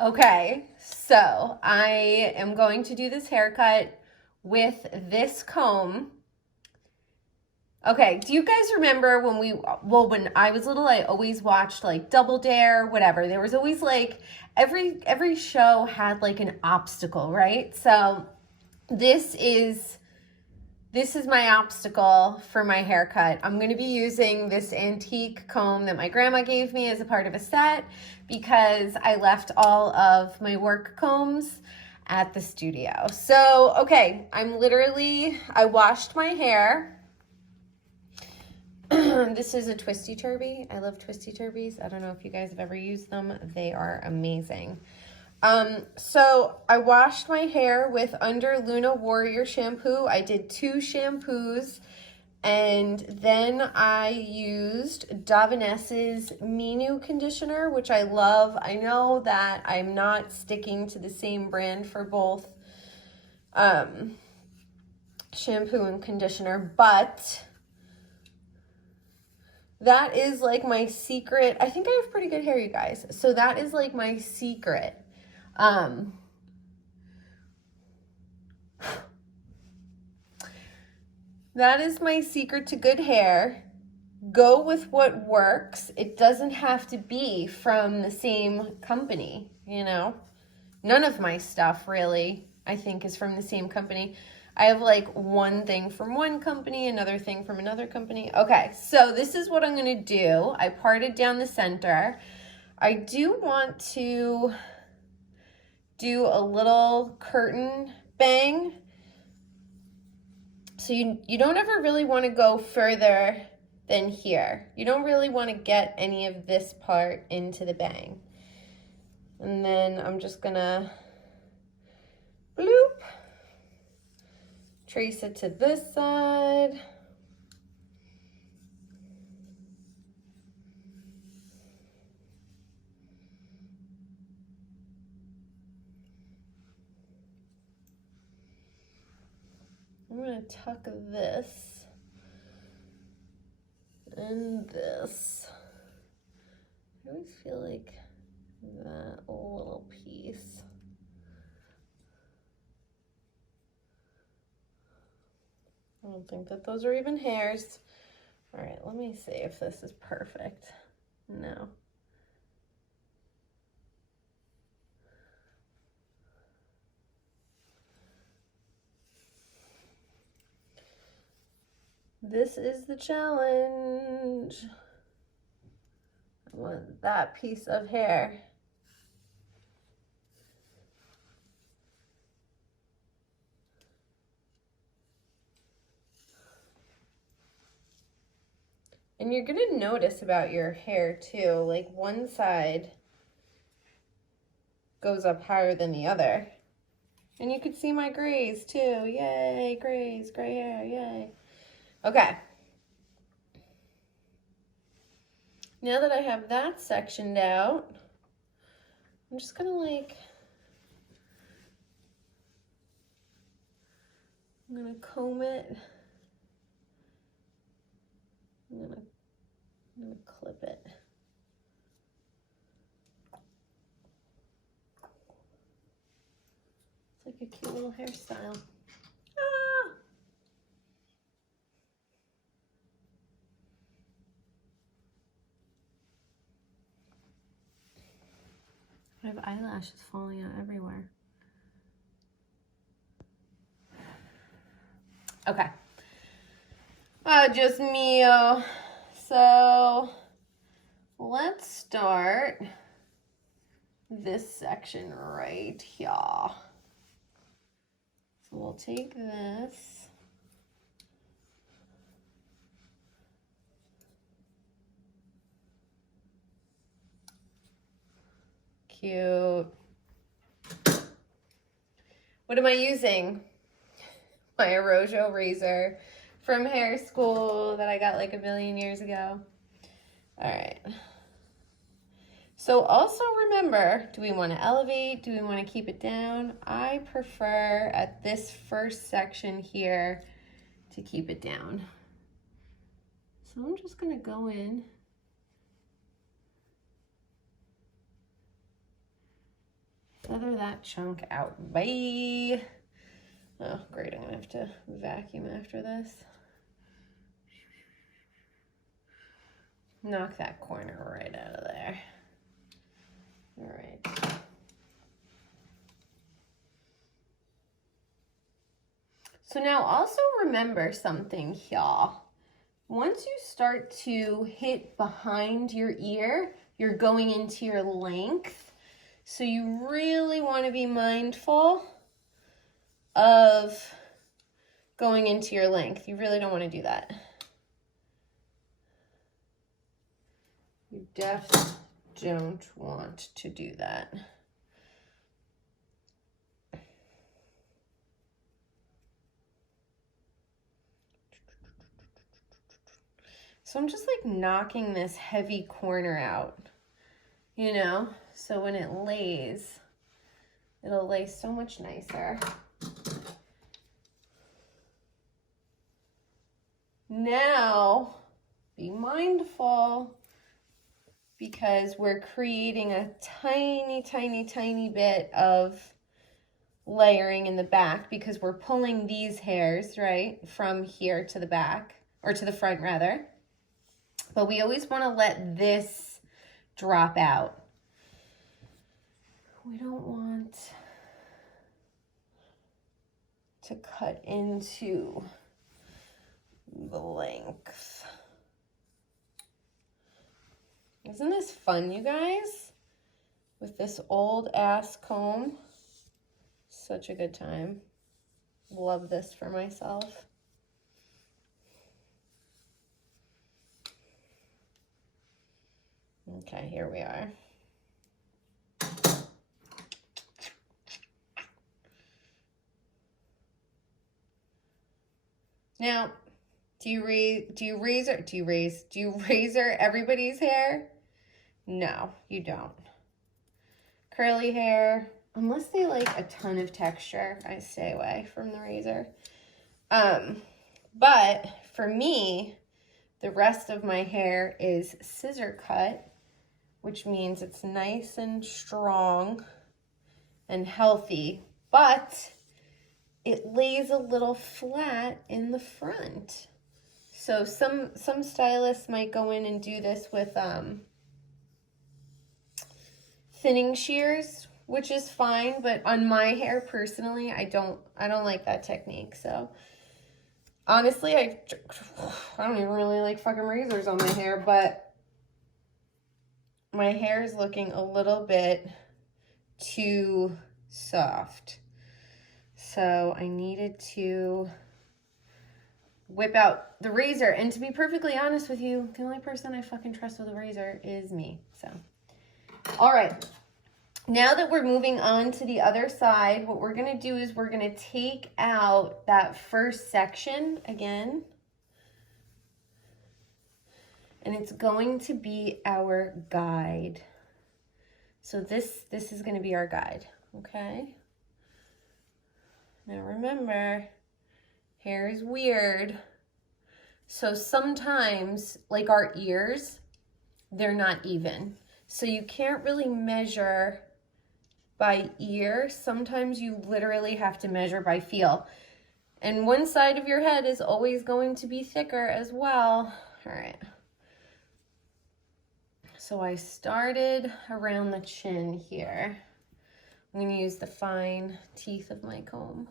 Okay, so I am going to do this haircut with this comb. Okay, do you guys remember when when I was little, I always watched like Double Dare, whatever. There was always like every show had like an obstacle, right? So this is this is my obstacle for my haircut. I'm going to be using this antique comb that my grandma gave me as a part of a set because I left all of my work combs at the studio. So, okay, I washed my hair. This is a twisty turby. I love twisty turbies. I don't know if you guys have ever used them. They are amazing. So I washed my hair with Under Luna Warrior shampoo. I did 2 shampoos, and then I used Davines's Minu conditioner, which I love. I know that I'm not sticking to the same brand for both shampoo and conditioner, but that is like my secret. I think I have pretty good hair, you guys. So that is like my secret. That is my secret to good hair. Go with what works. It doesn't have to be from the same company, you know? None of my stuff really, I think, is from the same company. I have like one thing from one company, another thing from another company. Okay, so this is what I'm gonna do. I parted down the center. I do want to do a little curtain bang. So you don't ever really want to go further than here. You don't really want to get any of this part into the bang. And then I'm just gonna bloop, trace it to this side. I'm gonna tuck this and this. I always feel like that little piece. I don't think that those are even hairs. All right, let me see if this is perfect. No. This is the challenge. I want that piece of hair. And you're gonna notice about your hair too, like one side goes up higher than the other. And you could see my grays too. Yay, grays, gray hair, yay. Okay. Now that I have that sectioned out, I'm just gonna I'm gonna comb it. I'm gonna clip it. It's like a cute little hairstyle. Ah! I have eyelashes falling out everywhere. Okay. Just me. So let's start this section right here. So we'll take this. Cute. What am I using? My Arojo razor from hair school that I got like a million years ago. All right. So also remember, do we want to elevate? Do we want to keep it down? I prefer at this first section here to keep it down. So I'm just going to go in. Feather that chunk out. Bye. Oh, great. I'm going to have to vacuum after this. Knock that corner right out of there. All right. So now also remember something, y'all. Once you start to hit behind your ear, you're going into your length. So you really want to be mindful of going into your length. You really don't want to do that. You definitely don't want to do that. So I'm just like knocking this heavy corner out, you know, so when it lays, it'll lay so much nicer. Now, be mindful because we're creating a tiny, tiny, tiny bit of layering in the back because we're pulling these hairs, right, from here to the back, or to the front rather. But we always want to let this drop out. We don't want to cut into the length. Isn't this fun, you guys? With this old ass comb. Such a good time. Love this for myself. Okay, here we are. Now, do you razor everybody's hair? No, you don't. Curly hair, unless they like a ton of texture, I stay away from the razor. But for me, the rest of my hair is scissor cut, which means it's nice and strong and healthy, but it lays a little flat in the front. So some stylists might go in and do this with thinning shears, which is fine, but on my hair personally, I don't like that technique. So honestly, I don't even really like fucking razors on my hair, but my hair is looking a little bit too soft. So I needed to whip out the razor. And to be perfectly honest with you, the only person I fucking trust with a razor is me. So, all right. Now that we're moving on to the other side, what we're going to do is we're going to take out that first section again. And it's going to be our guide. So this is going to be our guide, okay? Now remember, hair is weird. So sometimes, like our ears, they're not even. So you can't really measure by ear. Sometimes you literally have to measure by feel. And one side of your head is always going to be thicker as well. All right. So I started around the chin here. I'm going to use the fine teeth of my comb.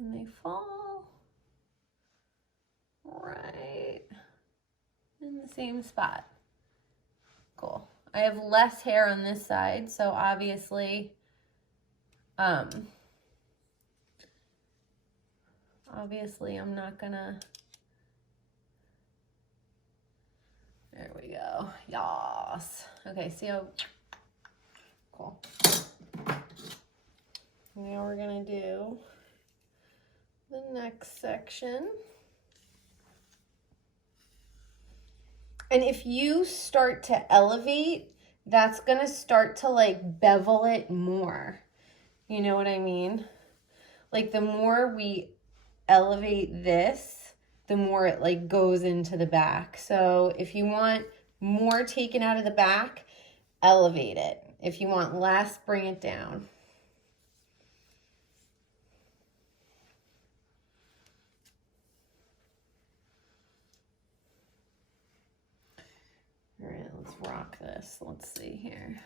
And they fall right in the same spot. Cool. I have less hair on this side, so obviously, I'm not gonna, there we go, yas. Okay, see how, cool. Now we're gonna do the next section. And if you start to elevate, that's going to start to like bevel it more. You know what I mean? Like the more we elevate this, the more it like goes into the back. So if you want more taken out of the back, elevate it. If you want less, bring it down. All right, let's rock this. Let's see here.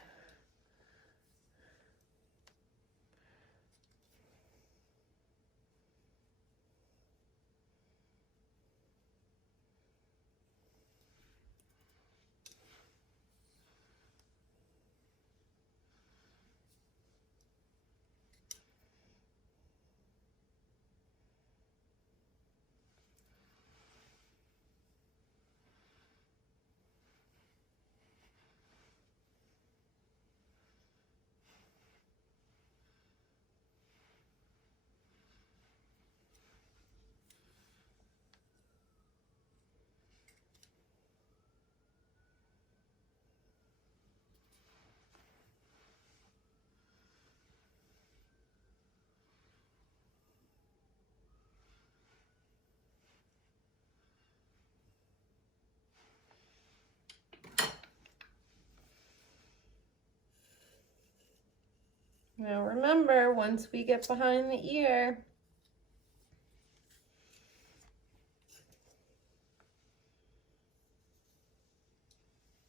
Now remember, once we get behind the ear,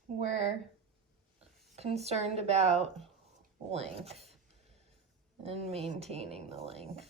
we're concerned about length and maintaining the length.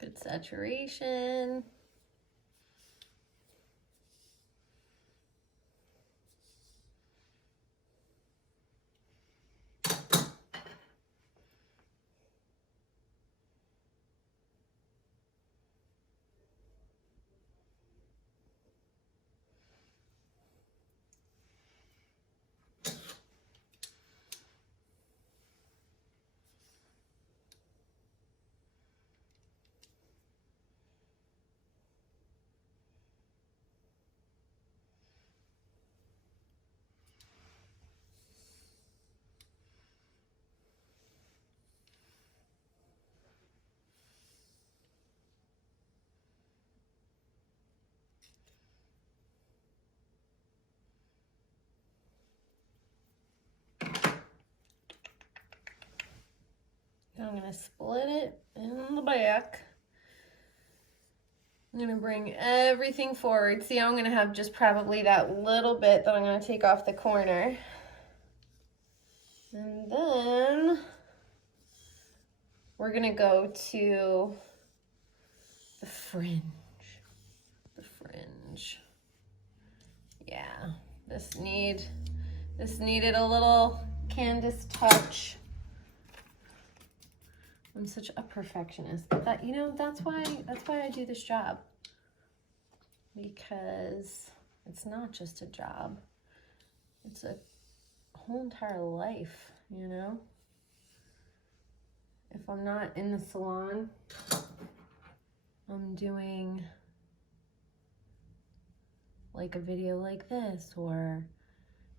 Good saturation. I'm going to split it in the back. I'm going to bring everything forward. See how I'm going to have just probably that little bit that I'm going to take off the corner. And then we're going to go to the fringe. The fringe. Yeah, this needed a little Candace touch. I'm such a perfectionist, but that, you know, that's why I do this job, because it's not just a job, it's a whole entire life, you know. If I'm not in the salon, I'm doing like a video like this, or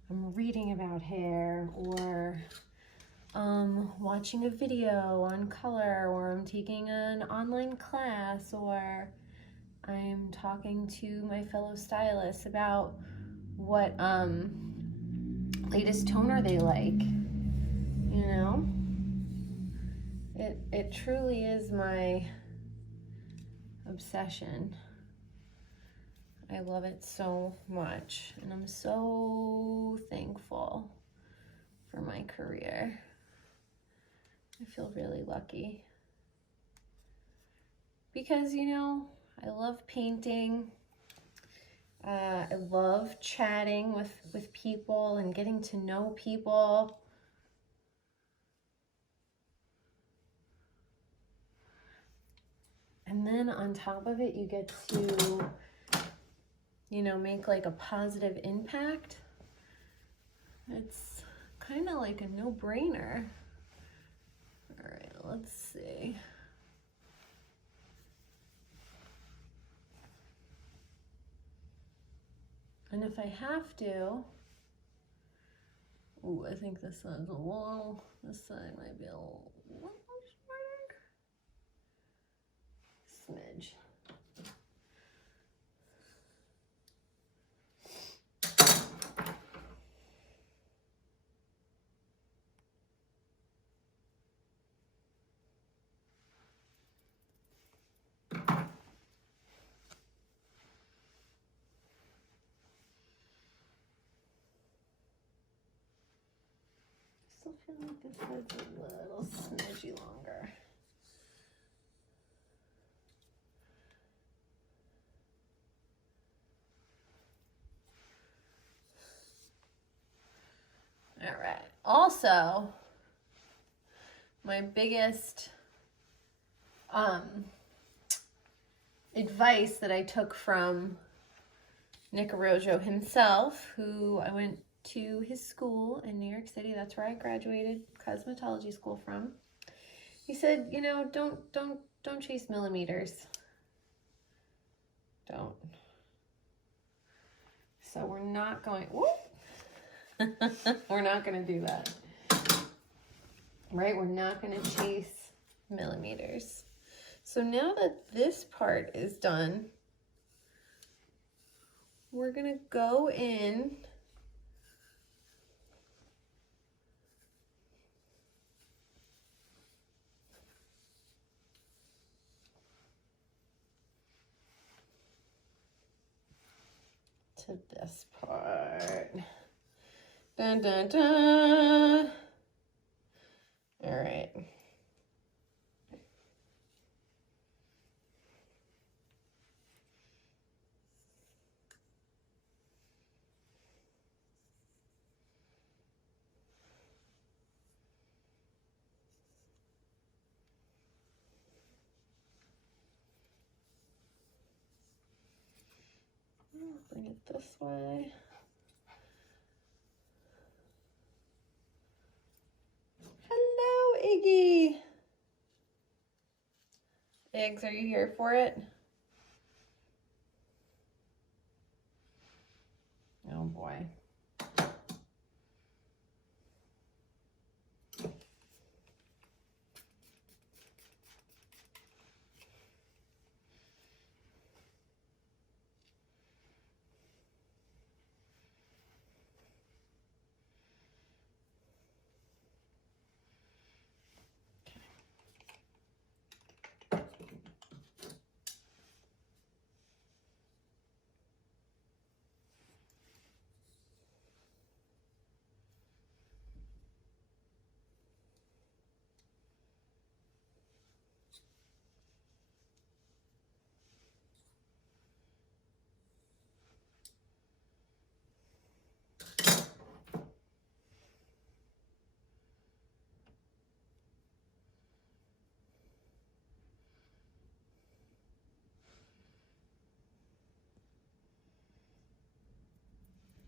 I'm reading about hair, or watching a video on color, or I'm taking an online class, or I'm talking to my fellow stylists about what latest toner they like. You know, it truly is my obsession. I love it so much, and I'm so thankful for my career. I feel really lucky, because, you know, I love painting. I love chatting with people and getting to know people. And then on top of it, you get to, you know, make like a positive impact. It's kind of like a no-brainer. All right, let's see. And if I have to, ooh, I think this side's a little, this side might be a little shorter. Smidge. I still feel like this side's a little smidgy longer. All right. Also, my biggest advice that I took from Nick Arrojo himself, who I went to his school in New York City. That's where I graduated cosmetology school from. He said, you know, don't chase millimeters. Don't. So we're not going, whoop. We're not going to do that. Right? We're not going to chase millimeters. So now that this part is done, we're going to go in to this part. Dun, dun, dun. All right. Bring it this way. Hello, Iggy. Eggs, are you here for it? Oh boy.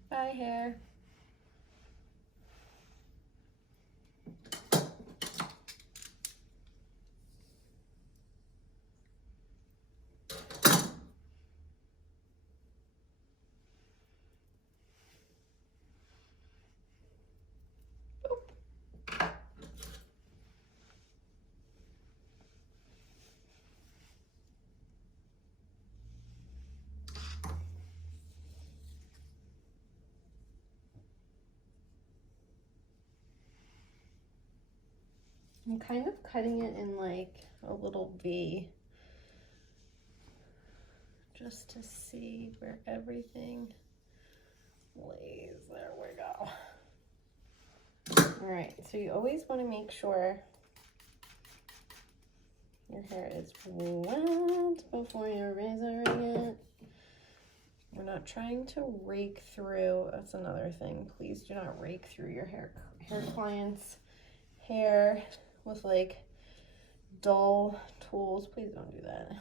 Bye, hair. I'm kind of cutting it in like a little V, just to see where everything lays. There we go. All right, so you always want to make sure Your hair is wet before you're razoring it. We're not trying to rake through. That's another thing. Please do not rake through your hair clients' hair with like dull tools. Please don't do that.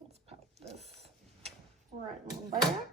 Let's pop this right back.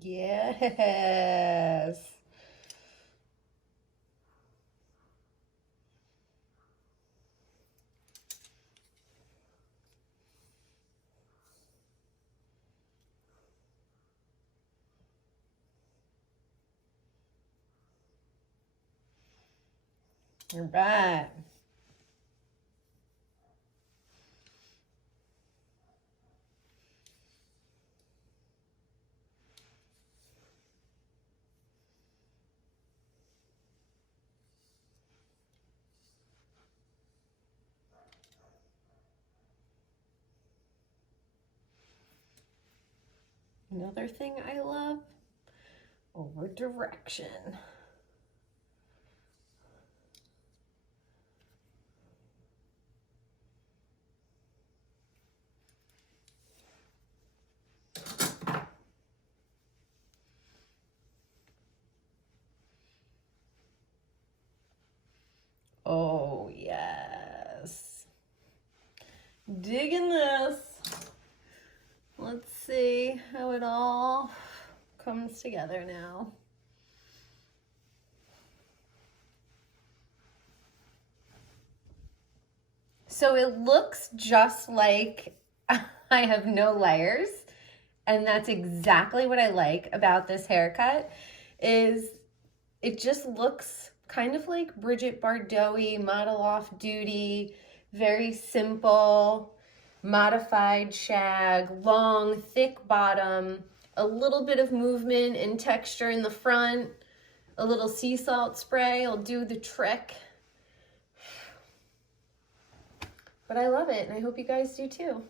Yes. You're back. Another thing I love, over direction. Oh, yes. Digging this. Let's see how it all comes together now. So it looks just like I have no layers, and that's exactly what I like about this haircut, is it just looks kind of like Bridget Bardot-y, model off duty, very simple, modified shag, long, thick bottom, a little bit of movement and texture in the front, a little sea salt spray will do the trick. But I love it, and I hope you guys do too.